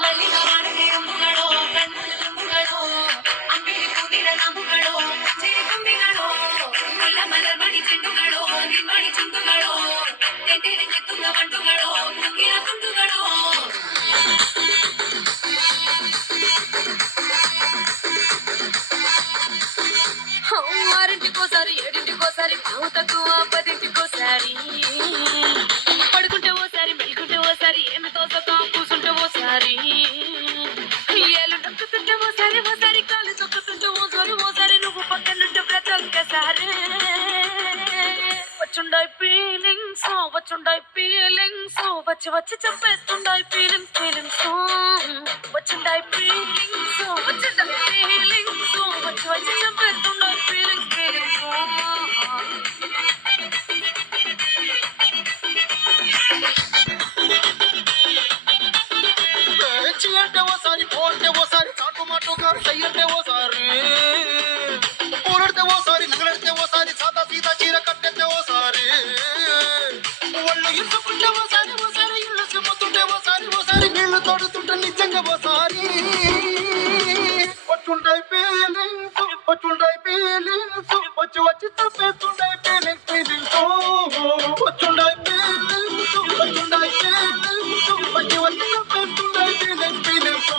ಮಲ್ಲಿಗ ಮಾಡದೆ ಅಂಬುಗಳೋ ಕಣ್ಣಲ್ಲಿ ತುಂಬುಗಳೋ ಅಂಬಿಳಿ ಕೂದಿನ ನಾಮುಗಳೋ ಚಿರಿ ತುಂಬಿಗಳೋ ಮುಲ್ಲ ಮಲರ್ಮಣಿ ಚೆಂಡುಗಳೋ ನಿಮ್ಮಣಿ ಚುಂಡುಗಳೋ ತೆಂಟೆರೆಂಗೆ ತುಂಗ ಬಂಡುಗಳೋ ತುಂಗಿನ ತುಂಡುಗಳೋ ఆరింటికోసారి ఏడింటికోసారి పావు తక్కువ పదింటికోసారి పడుకుంటే ఓసారి మెలుకుంటే ఓసారి ఏమి తోసక కూసుంటే ఓసారి ఏళ్ళు నొక్కుతుంటే ఓసారి ఓసారి కాలు తొక్కుతుంటే ఓసారి ఓసారి నువ్వు పక్కనుంటే ప్రతి ఒక్కసారి వచ్చుండాయి ఫీలింగ్స్ వచ్చి వచ్చి చంపేస్తుండాయి ఫీలింగ్స్ వచ్చుండాయి ఫీలింగ్స్ వచ్చి వచ్చి చంపేస్తుండాయి ఫీలింగ్స్ చి అంటే ఓసారి పో అంటే ఓసారి చాటు మాటుగా సై అంటే ఓసారి ఊరడితే ఓసారి నగలడితే ఓసారి సాదా సీదా చీర కట్టెత్తే ఓసారి ఒళ్ళు ఇసుకుంటే ఓసారి ఓసారి ఇల్లు సిమ్ముతుంటే ఓసారి ఓసారి నీళ్లు తోడుతుంటే నిజంగా ఓసారి వచ్చుంటాయి ఫీలింగ్స్ వచ్చి వచ్చి తప్పేస్తుంటాయి ఫీలింగ్స్ వచ్చుంటాయి ఫీలింగ్స్ వచ్చి వచ్చి తప్పేస్తుంటాయి ఫీలింగ్స్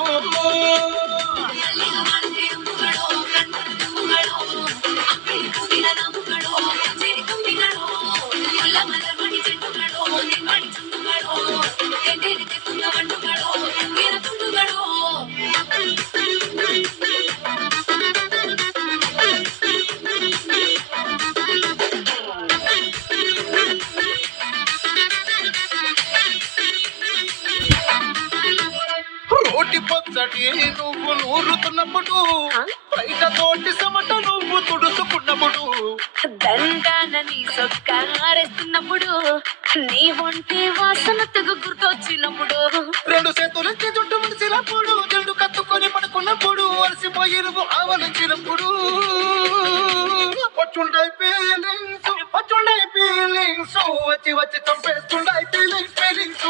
ಮಲ್ಲಿಗ ಮಾಡದೆ ಅಂಬುಗಳೋ ಕಣ್ಣಲ್ಲಿ ತುಂಬುಗಳೋ ಅಂಬಿಳಿ ಕೂದಿನ ನಾಮುಗಳೋ ಚಿರಿ ತುಂಬಿಗಳೋ ಮುಲ್ಲ ಮಲರ್ಮಣಿ ಚೆಂಡುಗಳೋ ನಿಮ್ಮಣಿ ಚುಂಡುಗಳೋ ತೆಂಟೆರೆಂಗೆ ತುಂಗ ಬಂಡುಗಳೋ ತುಂಗಿನ ತುಂಡುಗಳೋ రోటి పచ్చడి నువ్వు నూరుతున్నప్పుడు బయట తోటి సమట నువ్వు తుడుచుకున్నప్పుడు దండానని సొక్కారేస్తున్నప్పుడు నీ ఒంటి వాసన తెగ గుర్తొచ్చినప్పుడు రెండు చేతులెత్తి జుట్టు ముడిసినప్పుడు జల్లు కత్తుకొని పడుకున్నప్పుడు అలసిపోయి నువ్వు ఆవలించినప్పుడు వచ్చుంటాయి ఫీలింగ్స్ వచ్చి వచ్చి చంపేస్తుంటాయి ఫీలింగ్స్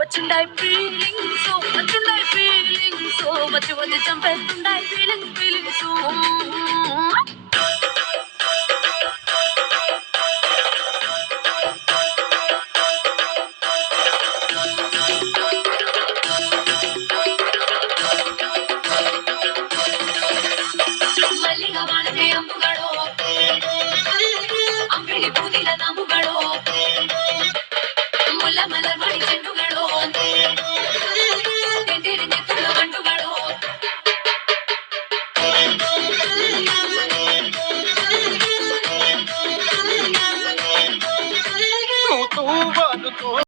వచ్చుండాయి ఫీలింగ్స్ వచ్చి వచ్చి చంపేస్తుండాయి ఫీలింగ్స్ ಮಲ್ಲಿಗ ಮಾಡದೆ ಅಂಬುಗಳೋ ಅಂಬಿಳಿ ಕೂದಿನ ನಾಮುಗಳೋ ಮುಲ್ಲ ಮಲರ್ಮಣಿ ಚೆಂಡು